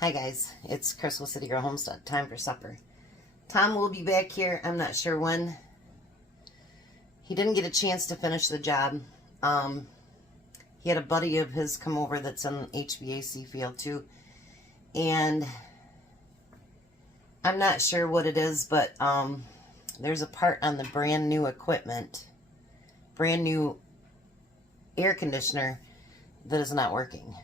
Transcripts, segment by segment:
Hi guys, it's Crystal City Girl Homestead. Time for supper. Tom will be back here. I'm not sure when. He didn't get a chance to finish the job. He had a buddy of his come over that's in HVAC field too. And I'm not sure what it is, but there's a part on the brand new equipment, brand new air conditioner that is not working.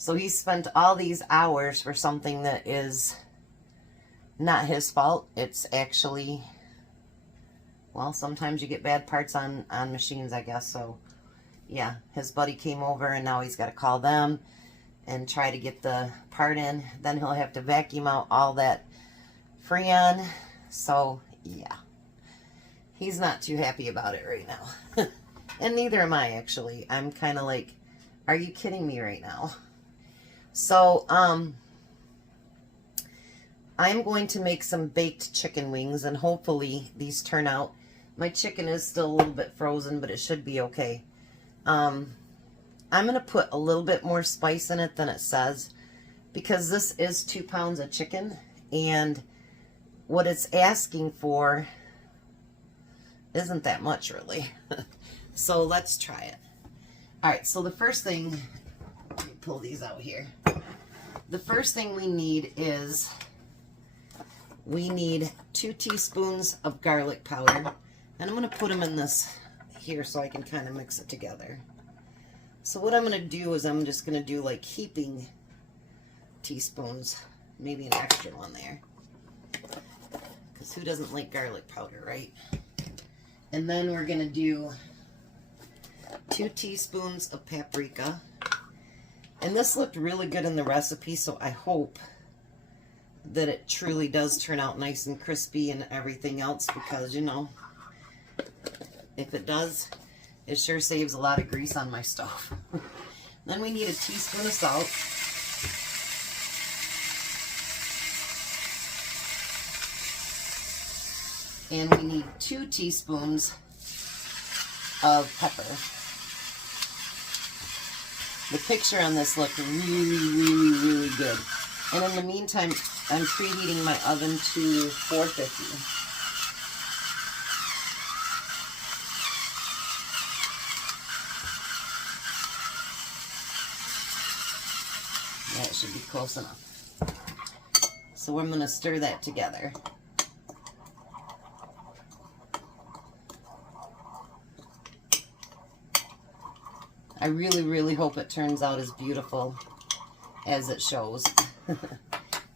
So he spent all these hours for something that is not his fault. It's actually, well, sometimes you get bad parts on machines, I guess. So, yeah, his buddy came over and now he's got to call them and try to get the part in. Then he'll have to vacuum out all that Freon. So, yeah, he's not too happy about it right now. And neither am I, actually. I'm kind of like, are you kidding me right now? So, I'm going to make some baked chicken wings, and hopefully these turn out. My chicken is still a little bit frozen, but it should be okay. I'm going to put a little bit more spice in it than it says, because this is 2 pounds of chicken, and what it's asking for isn't that much, really. So let's try it. Alright, so the first thing, let me pull these out here. The first thing we need is, we need 2 teaspoons of garlic powder. And I'm going to put them in this here so I can kind of mix it together. So what I'm going to do is I'm just going to do like heaping teaspoons. Maybe an extra one there. Because who doesn't like garlic powder, right? And then we're going to do 2 teaspoons of paprika. And this looked really good in the recipe, so I hope that it truly does turn out nice and crispy and everything else, because, you know, if it does, it sure saves a lot of grease on my stove. Then we need a teaspoon of salt. And we need 2 teaspoons of pepper. The picture on this looked really good. And in the meantime, I'm preheating my oven to 450. That should be close enough. So I'm going to stir that together. I really hope it turns out as beautiful as it shows.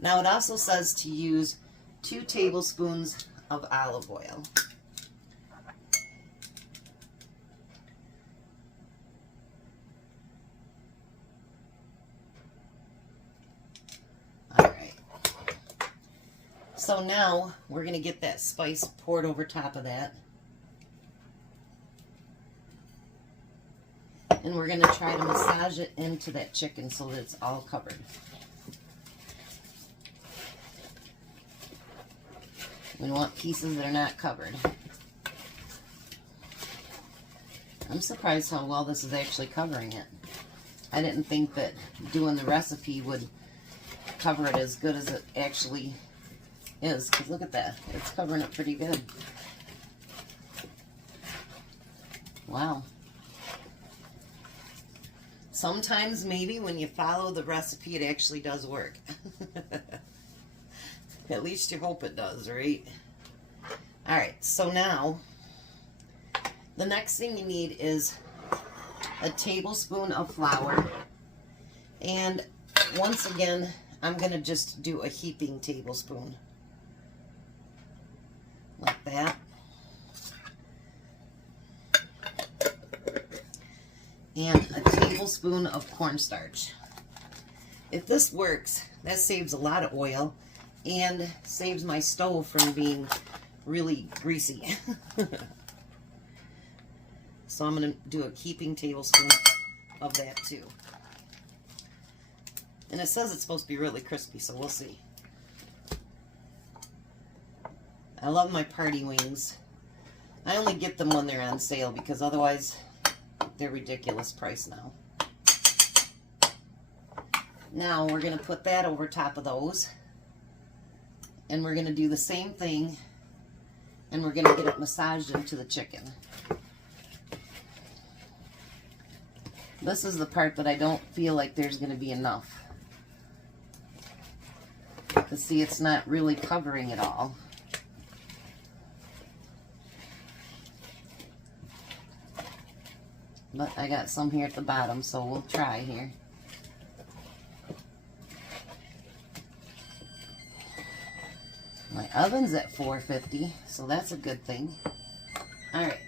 Now it also says to use 2 tablespoons of olive oil. Alright. So now we're going to get that spice poured over top of that. And we're going to try to massage it into that chicken so that it's all covered. We want pieces that are not covered. I'm surprised how well this is actually covering it. I didn't think that doing the recipe would cover it as good as it actually is. Because look at that. It's covering it pretty good. Wow. Sometimes maybe when you follow the recipe, it actually does work. At least you hope it does, right? Alright, so now the next thing you need is a tablespoon of flour. And once again, I'm going to just do a heaping tablespoon. Like that. And a tablespoon of cornstarch. If this works, that saves a lot of oil and saves my stove from being really greasy. So I'm going to do a heaping tablespoon of that too. And it says it's supposed to be really crispy, so we'll see. I love my party wings. I only get them when they're on sale because otherwise they're ridiculous price now. Now we're going to put that over top of those. And we're going to do the same thing. And we're going to get it massaged into the chicken. This is the part that I don't feel like there's going to be enough. Because see, it's not really covering it all. But I got some here at the bottom, so we'll try here. My oven's at 450, so that's a good thing. All right.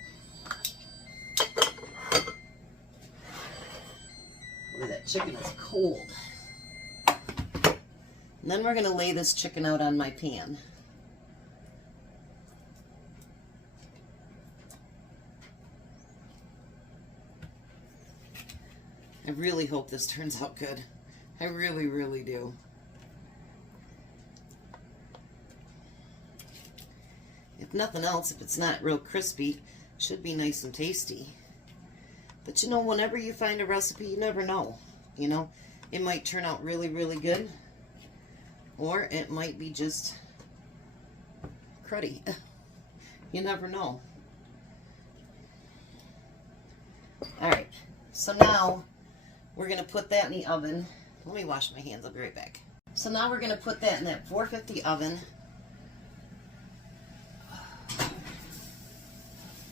Boy, that chicken is cold. And then we're going to lay this chicken out on my pan. I really hope this turns out good. I really, really do. If nothing else, if it's not real crispy, it should be nice and tasty. But you know, whenever you find a recipe, you never know. You know, it might turn out really, really good. Or it might be just cruddy. You never know. Alright, so now we're going to put that in the oven. Let me wash my hands. I'll be right back. So now we're going to put that in that 450 oven.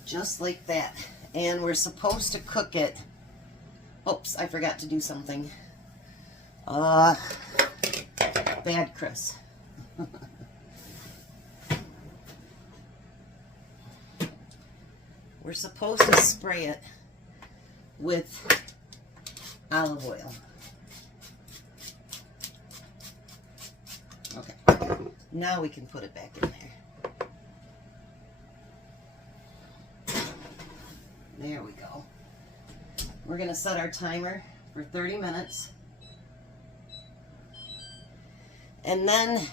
Just like that. And we're supposed to cook it. Oops, I forgot to do something. Bad Chris. We're supposed to spray it with olive oil. Okay, now we can put it back in there. There we go. We're going to set our timer for 30 minutes. And then,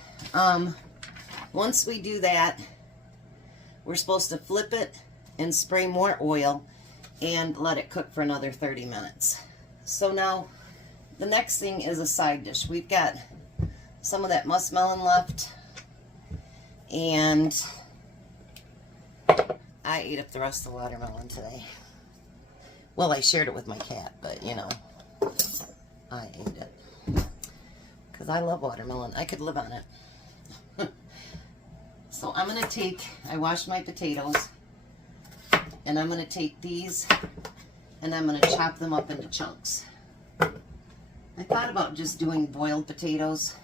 once we do that, we're supposed to flip it and spray more oil and let it cook for another 30 minutes. So now, the next thing is a side dish. We've got some of that muskmelon left, and I ate up the rest of the watermelon today. Well, I shared it with my cat, but you know, I ate it. Because I love watermelon. I could live on it. So I'm going to take, I washed my potatoes, and I'm going to take these, and I'm going to chop them up into chunks. I thought about just doing boiled potatoes,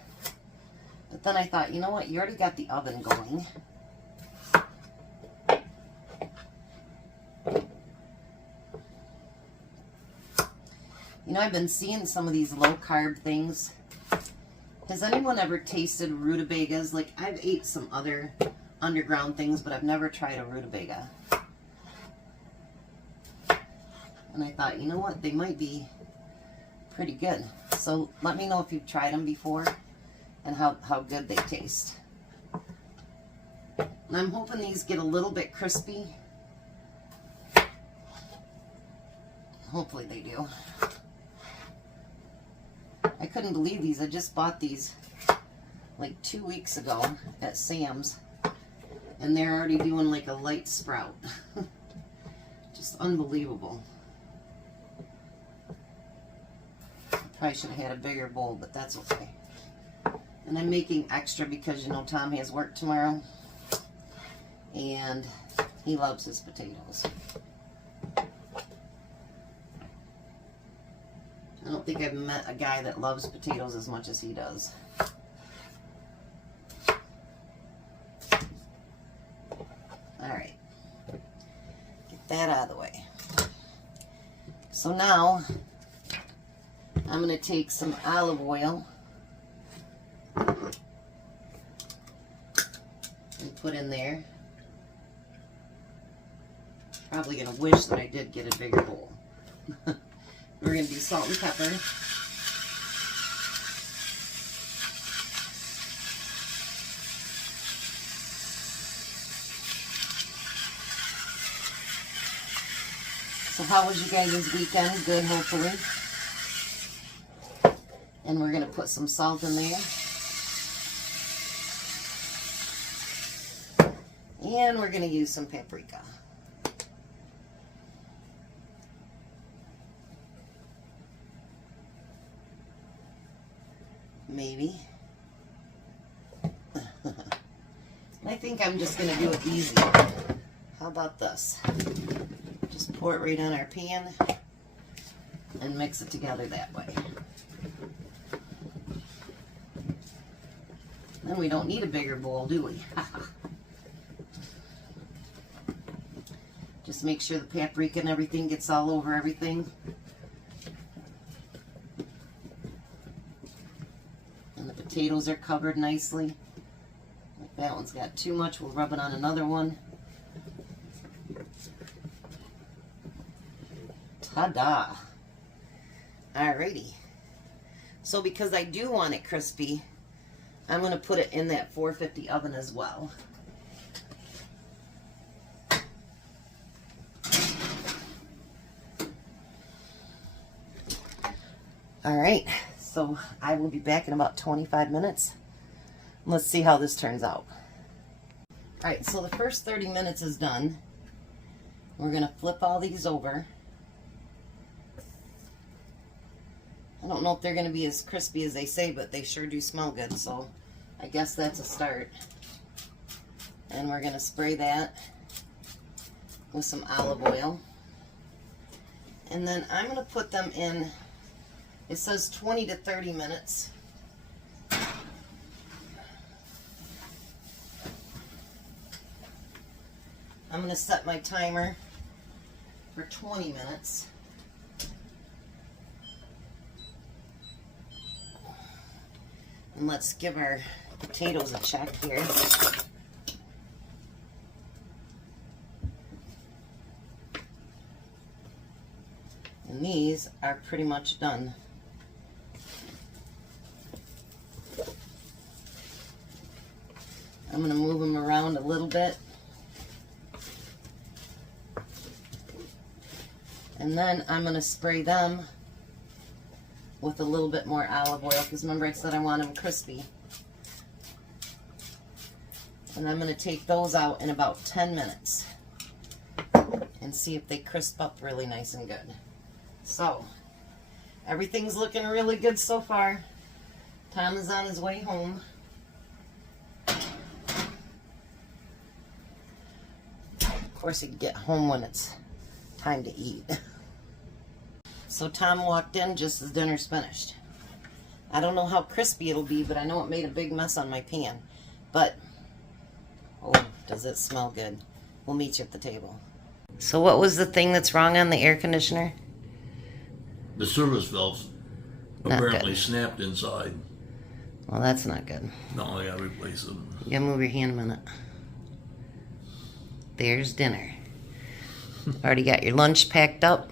but then I thought, you know what, you already got the oven going. You know, I've been seeing some of these low-carb things. Has anyone ever tasted rutabagas? Like, I've ate some other underground things, but I've never tried a rutabaga. And I thought, you know what, they might be pretty good. So let me know if you've tried them before and how good they taste. And I'm hoping these get a little bit crispy. Hopefully they do. I couldn't believe these. I just bought these like 2 weeks ago at Sam's, and they're already doing like a light sprout. Just unbelievable. Probably should have had a bigger bowl, but that's okay. And I'm making extra because, you know, Tom has work tomorrow, and he loves his potatoes. I don't think I've met a guy that loves potatoes as much as he does. Alright. Get that out of the way. So now, I'm going to take some olive oil and put in there. Probably going to wish that I did get a bigger bowl. We're going to do salt and pepper. So how was you guys' weekend? Good, hopefully. And we're going to put some salt in there. And we're going to use some paprika. Maybe. I think I'm just going to do it easy. How about this? Just pour it right on our pan and mix it together that way. Then we don't need a bigger bowl, do we? Just make sure the paprika and everything gets all over everything. And the potatoes are covered nicely. If that one's got too much, we'll rub it on another one. Ta-da! Alrighty. So because I do want it crispy, I'm going to put it in that 450 oven as well. Alright, so I will be back in about 25 minutes. Let's see how this turns out. Alright, so the first 30 minutes is done. We're going to flip all these over. I don't know if they're going to be as crispy as they say, but they sure do smell good, so I guess that's a start. And we're going to spray that with some olive oil. And then I'm going to put them in, it says 20 to 30 minutes. I'm going to set my timer for 20 minutes. And let's give our potatoes a check here. And these are pretty much done. I'm going to move them around a little bit. And then I'm going to spray them with a little bit more olive oil, because remember I said I want them crispy. And I'm going to take those out in about 10 minutes and see if they crisp up really nice and good. So, everything's looking really good so far. Tom is on his way home. Of course, he'd get home when it's time to eat. So Tom walked in just as dinner's finished. I don't know how crispy it'll be, but I know it made a big mess on my pan. But, oh, does it smell good. We'll meet you at the table. So what was the thing that's wrong on the air conditioner? The service valves apparently snapped inside. Well, that's not good. No, I gotta replace them. You gotta move your hand a minute. There's dinner. Already got your lunch packed up.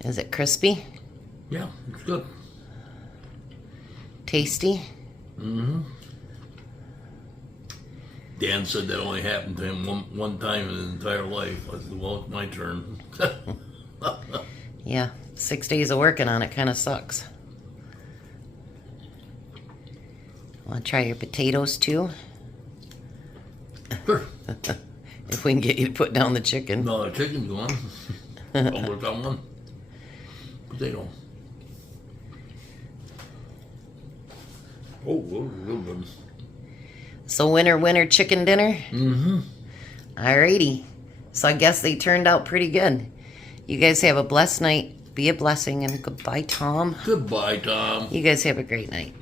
Is it crispy? Yeah, it's good. Tasty? Mm-hmm. Dan said that only happened to him one time in his entire life. I said, well, it's my turn. Yeah, 6 days of working on it kind of sucks. Want to try your potatoes too? Sure. If we can get you to put down the chicken. No, the chicken's gone. I'll work on one. Potato. Oh, real good. So winner chicken dinner? Mm-hmm. Alrighty. So I guess they turned out pretty good. You guys have a blessed night. Be a blessing, and goodbye, Tom. Goodbye, Tom. You guys have a great night.